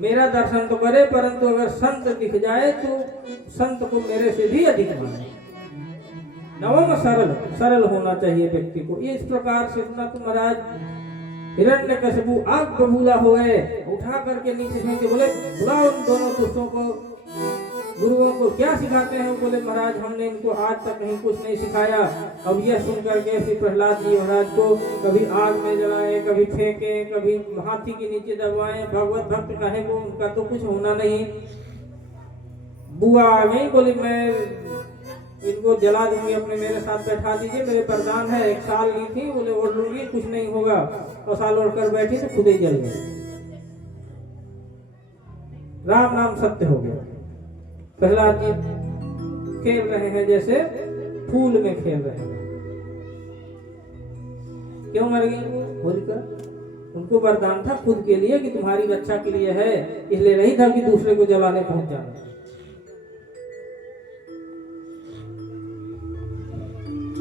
मेरा दर्शन तो करे परंतु अगर संत दिख जाए तो संत को मेरे से भी अधिक माने। नवम सरल होना चाहिए व्यक्ति को। इस प्रकार से सुना तो महाराज हिरण्यकशिपु आग बबूला हो गए, उठा करके नीचे फेंके। बोले बुलाओ उन दोनों दुष्टों को, गुरुओं को क्या सिखाते हैं? बोले महाराज हमने इनको आज तक कहीं कुछ नहीं सिखाया। अब यह सुन करके फिर प्रहलाद जी महाराज को कभी आग में जलाए, कभी फेंके, कभी हाथी के नीचे दबाए। भगवत भक्त कहे को उनका तो कुछ होना नहीं। बुआ आ गई, बोली मैं इनको जला दूंगी, अपने मेरे साथ बैठा दीजिए, मेरे वरदान है। 1 साल ली थी, बोले ओढ़ लूंगी कुछ नहीं होगा। और साल ओढ़ कर बैठी तो खुद ही जल गई। राम नाम सत्य हो गया। प्रहलाद जी खेल रहे हैं जैसे फूल में खेल रहे हैं। क्यों मर गई होलिका? उनको वरदान था खुद के लिए कि तुम्हारी रक्षा के लिए है, इसलिए नहीं था कि दूसरे को जलाने पहुंच जाना।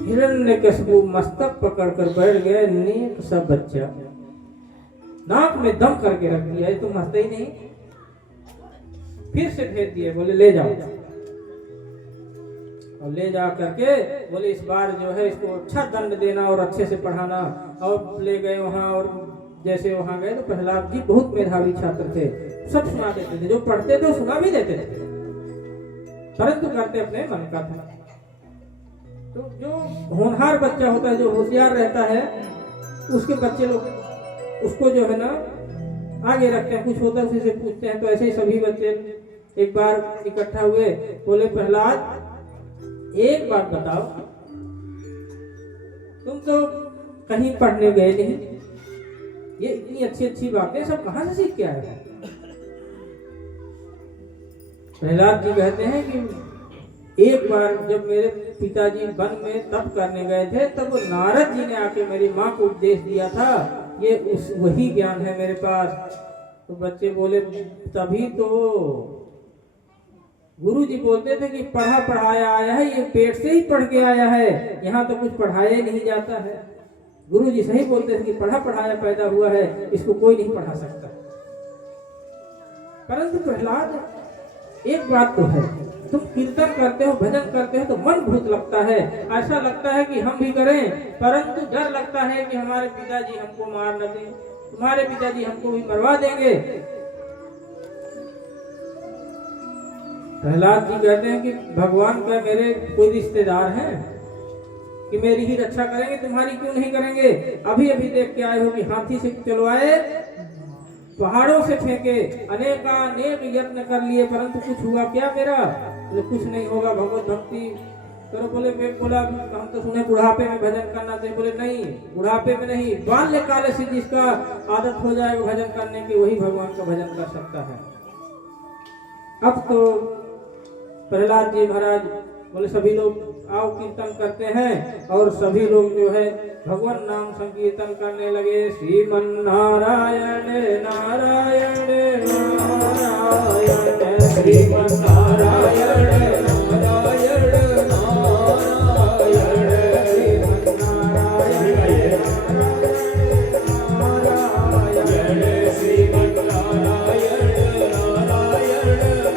हिरण्यकशिपु मस्तक पकड़ कर बैठ गए। नेक सा बच्चा नाक में दम करके रख दिया, तुम हंसते ही नहीं। फिर से भेज दिए, बोले ले जाओ। और ले जा करके बोले इस बार जो है इसको अच्छा दंड देना और अच्छे से पढ़ाना। और ले गए वहां, और जैसे वहां गए तो प्रहलाद जी बहुत मेधावी छात्र थे, सब सुना देते थे। जो पढ़ते थे सुना भी देते थे, परंतु करते अपने मन का था। तो जो होनहार बच्चा होता है, जो होशियार रहता है, उसके बच्चे लोग उसको जो है ना आगे रखते हैं। कुछ होता है उसी से पूछते हैं। तो ऐसे ही सभी बच्चे एक बार इकट्ठा हुए। बोले प्रहलाद एक बात बताओ, तुम तो कहीं पढ़ने गए नहीं, ये इतनी अच्छी अच्छी बातें सब कहां से सीख के आए हैं? प्रहलाद जी कहते हैं कि एक बार जब मेरे पिताजी वन में तप करने गए थे, तब नारद जी ने आके मेरी माँ को उपदेश दिया था। ये वही ज्ञान है मेरे पास। तो बच्चे बोले तभी तो गुरु जी बोलते थे कि पढ़ा पढ़ाया आया है, ये पेट से ही पढ़ के आया है, यहाँ तो कुछ पढ़ाया नहीं जाता है। गुरु जी सही बोलते थे कि पढ़ा पढ़ाया पैदा हुआ है, इसको कोई नहीं पढ़ा सकता। परंतु प्रहलाद एक बात तो है, तुम कीर्तन करते हो, भजन करते हो तो मन बहुत लगता है, ऐसा लगता है कि हम भी करें, परंतु डर लगता है कि हमारे पिताजी हमको मार न दें, तुम्हारे पिताजी हमको भी मरवा देंगे। प्रहलाद जी कहते हैं कि भगवान का मेरे कोई रिश्तेदार हैं कि मेरी ही रक्षा करेंगे, तुम्हारी क्यों नहीं करेंगे? अभी अभी देख के आए हो कि हाथी से चलवाए, पहाड़ों से फेंके, अनेक यत्न कर लिए, परंतु कुछ हुआ क्या मेरा? तो कुछ नहीं होगा, भगवत भक्ति करो। बोले बोला हम तो सुने बुढ़ापे में भजन करना चाहिए। बोले नहीं, बुढ़ापे में नहीं, बाल्यकाल से जिसका आदत हो जाएगा भजन करने की, वही भगवान का भजन कर सकता है। अब तो प्रहलाद जी महाराज बोले सभी लोग आओ कीर्तन करते हैं, और सभी लोग जो है भगवान नाम संकीर्तन करने लगे। श्रीमन नारायण नारायण नारायण, श्रीमन नारायण नारायण नारायण, श्रीमन नारायण नारायण, श्रीमन नारायण नारायण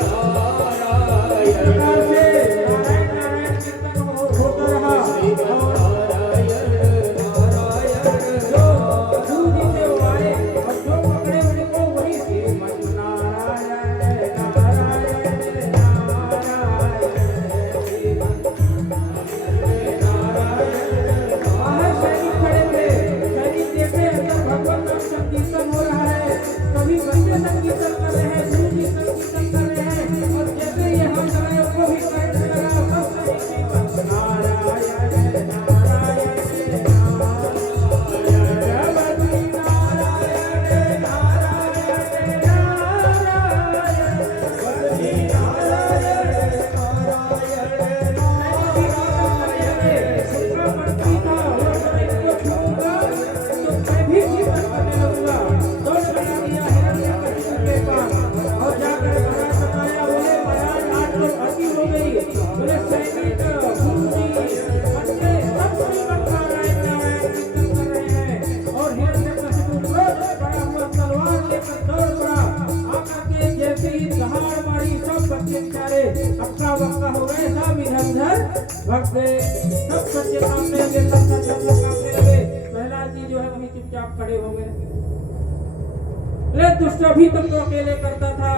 नारायण। बोले सैनिक बच्चे सब श्रीमंत नारायण कीर्तन कर रहे हैं और हिरण्यकशिपु क्रोध में बड़ा हुआ तलवार लेकर दौड़ पड़ा। आकर के जैसे ही दहाड़ मारी सब बच्चे बेचारे हक्का बक्का हो गए, सब इधर उधर भग गए। सब बच्चे कांपने लगे, सब कांपने लगे। प्रहलाद जी जो है वहीं चुपचाप खड़े हो गए। दुष्ट अभी तक तो अकेले करता था,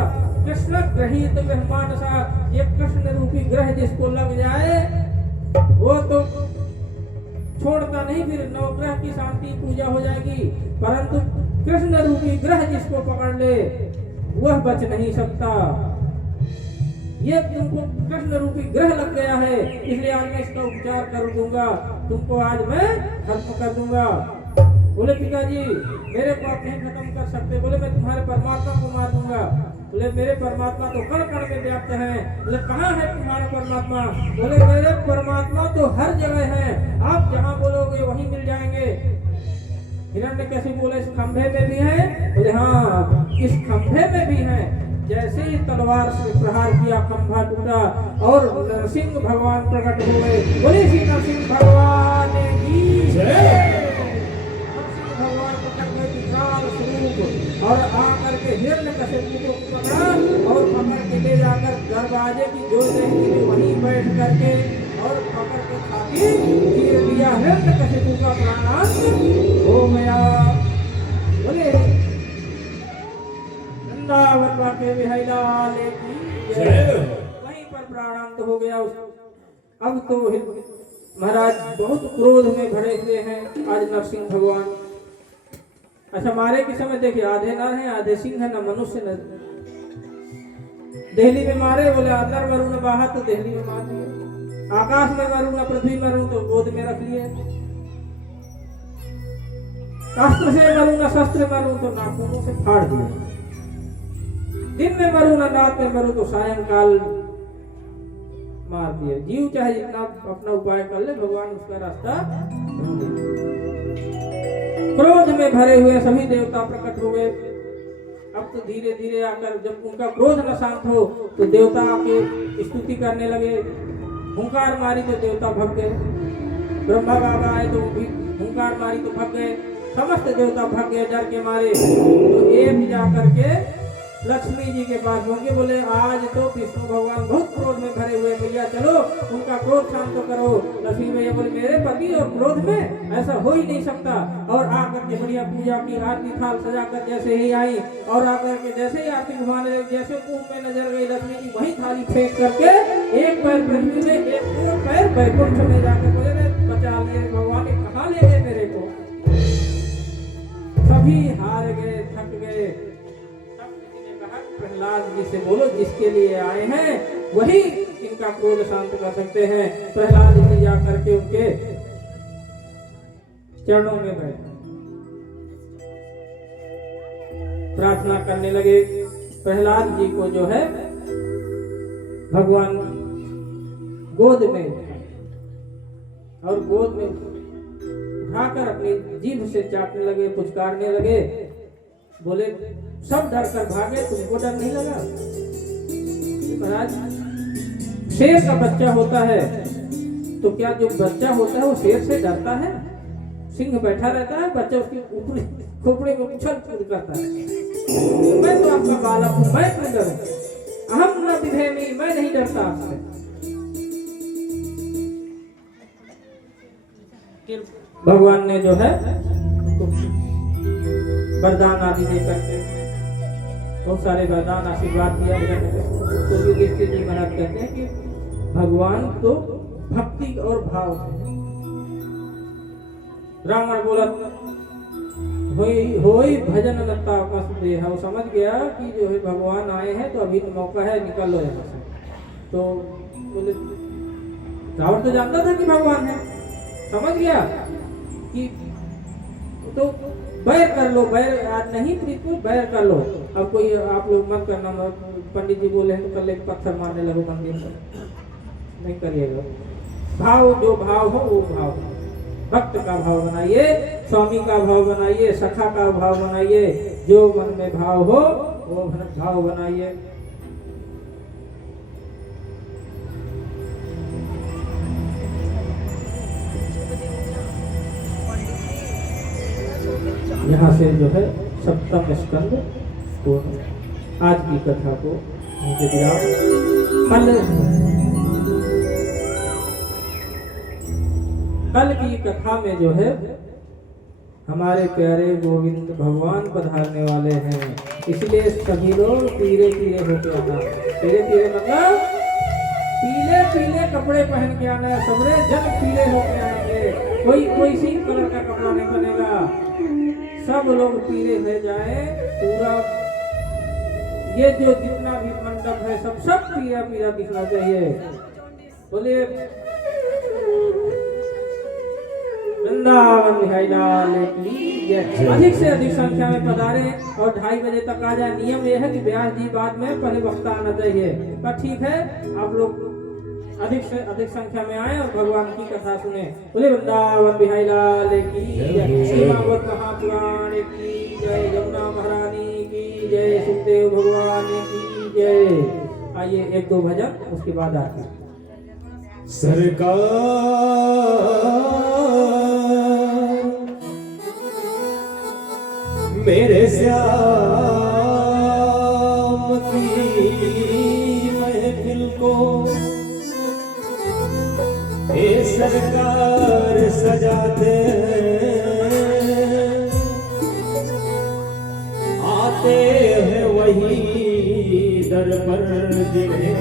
कृष्ण ग्रहित मेहमान सा, ये कृष्ण रूपी ग्रह जिसको लग जाए वो तो छोड़ता नहीं, फिर नवग्रह की शांति पूजा हो जाएगी। परंतु कृष्ण रूपी ग्रह जिसको पकड़ ले वह बच नहीं सकता। ये तुमको कृष्ण रूपी ग्रह लग गया है, इसलिए आज मैं इसका उपचार कर दूंगा, तुमको आज मैं खत्म कर दूंगा। बोले पिताजी मेरे को आप नहीं खत्म कर सकते। बोले मैं तुम्हारे परमात्मा को मार दूंगा। बोले मेरे परमात्मा तो कण कण में व्याप्त हैं। बोले कहाँ है तुम्हारा परमात्मा? बोले मेरे परमात्मा तो हर जगह है, आप जहाँ बोलोगे वहीं मिल जाएंगे। हिरण्यकशिपु बोले इस खंभे में भी है? बोले हाँ इस खंभे में भी है। जैसे ही तलवार से प्रहार किया खंभा टूटा और नरसिंह भगवान प्रकट हुए। बोले श्री नरसिंह भगवान की जय। और आकर के हिरण्यकशिपु को पकड़ा और पकड़ के ले जाकर दरवाजे की जोर देखी वहीं बैठ करके और पकड़ के छाती चीर दिया। हिरण्यकशिपु का प्राणांत हो गया। बोले वृंदावन वाके बिहारी लाल की जय। वहीं पर प्राणांत हो गया। अब तो महाराज बहुत क्रोध में भरे हुए हैं आज नरसिंह भगवान। अच्छा मारे के समय देखिए आधे नर हैं आधे सिंह है, न मनुष्य न। दिल्ली में मारे बोले अंदर मरू न बाहर, तो दिल्ली में मार दिए। आकाश में मरू न पृथ्वी मरू तो गोद में रख लिए। अस्त्र से मरू न शस्त्र मरू तो नाखूनों से फाड़ दिए। दिन में मरू न रात में मरू तो सायंकाल मार दिए। जीव चाहे जितना अपना उपाय कर ले, भगवान उसका रास्ता ढूंढ ले। क्रोध में भरे हुए सभी देवता प्रकट हो गए। अब तो धीरे धीरे आकर जब उनका क्रोध न शांत हो तो देवता आके स्तुति करने लगे। हुंकार मारी तो देवता भग गए। ब्रह्मा बाबा आए तो भी हुंकार मारी तो भग गए। समस्त देवता भग गए डर के मारे। तो एक जा करके लक्ष्मी जी के पास होंगे। बोले आज तो विष्णु भगवान बहुत क्रोध में भरे हुए, भैया चलो उनका क्रोध शांत करो। लक्ष्मी भैया बोले मेरे पति और क्रोध में ऐसा हो ही नहीं सकता। और आकर के बढ़िया पूजा की आरती थाल सजा कर जैसे ही आई और आकर के जैसे ही आरती घुमाने जैसे कुंभ में नजर गई लक्ष्मी जी वही थाली फेंक करके एक पैर पृथ्वी में एक पैर वैकुंठ में जाकर बोले बचा ले भगवान, कहाँ ले गए मेरे को। सभी हार गए, थक गए। प्रहलाद जी से बोलो जिसके लिए आए हैं वही इनका क्रोध शांत कर सकते हैं। प्रहलाद जी जाकर के उनके चरणों में बैठे प्रार्थना करने लगे। प्रहलाद जी को जो है भगवान गोद में और गोद में उठाकर अपनी जीभ से चाटने लगे, पुचकारने लगे। बोले सब डर कर भागे, तुमको डर नहीं लगा? महाराज शेर का बच्चा होता है तो क्या जो बच्चा होता है वो शेर से डरता है? सिंह बैठा रहता है, बच्चा उसकी ऊपरी खोपड़ी में उछल कूद करता है। तो मैं तो आपका बालक हूँ, मैं क्यों डरूं? अहम न विधेमि, मैं नहीं डरता आपसे। भगवान ने जो है वरदान आदि दे करके बहुत सारे वरदान आशीर्वाद दिया। तो युधिष्ठिर जी महाराज कहते हैं कि भगवान तो भक्ति और भाव से। रावण बोला होई भजन लता वसुदेव, वो समझ गया कि जो है भगवान आए हैं तो अभी मौका है, निकल लो यहाँ से। तो बोले रावण तो जानता था कि भगवान है, समझ गया कि तो बैर कर लो, बैर आज नहीं प्रीति बैर कर लो। अब कोई आप लोग मत करना, पंडित जी बोले हैं तो कल एक पत्थर मारने लगो मंदिर पर, नहीं करिएगा। भाव जो भाव हो वो भाव, भक्त का भाव बनाइए, स्वामी का भाव बनाइए, सखा का भाव बनाइए, जो मन में भाव हो वो भाव बनाइए। यहाँ से जो है सप्तम स्कंद पूर्ण। आज की कथा को मुझे विराम। कल की कथा में जो है हमारे प्यारे गोविंद भगवान पधारने वाले हैं, इसलिए सभी लोग पीले पीले होके आना। पीले पीले मतलब पीले पीले कपड़े पहन के आना है। सबरे जन पीले होके आएंगे, कोई सी कलर का कपड़ा नहीं बनेगा। सब लोग पीले हो जाए। पूरा ये जो जितना भी मंडप है सब पीला पीला दिखना चाहिए। बोलिए वृंदावन बिहारी लाल की जय। अधिक से अधिक संख्या में पधारे और 2:30 बजे तक आ जाए। नियम यह है कि व्यास जी बाद में पहले वक्ता आना चाहिए, पर ठीक है आप लोग अधिक से अधिक संख्या में आए और भगवान की कथा सुने। बोले वृंदावन बिहारी लाल की जय। श्रीमद् महापुराण की जय। यमुना महारानी की जय। सुखदेव भगवान की जय। आइए एक दो भजन, उसके बाद आते हैं। सरकार मेरे श्याम की महफिल को हे सरकार सजाते आते हैं वही दर पर जिन्हें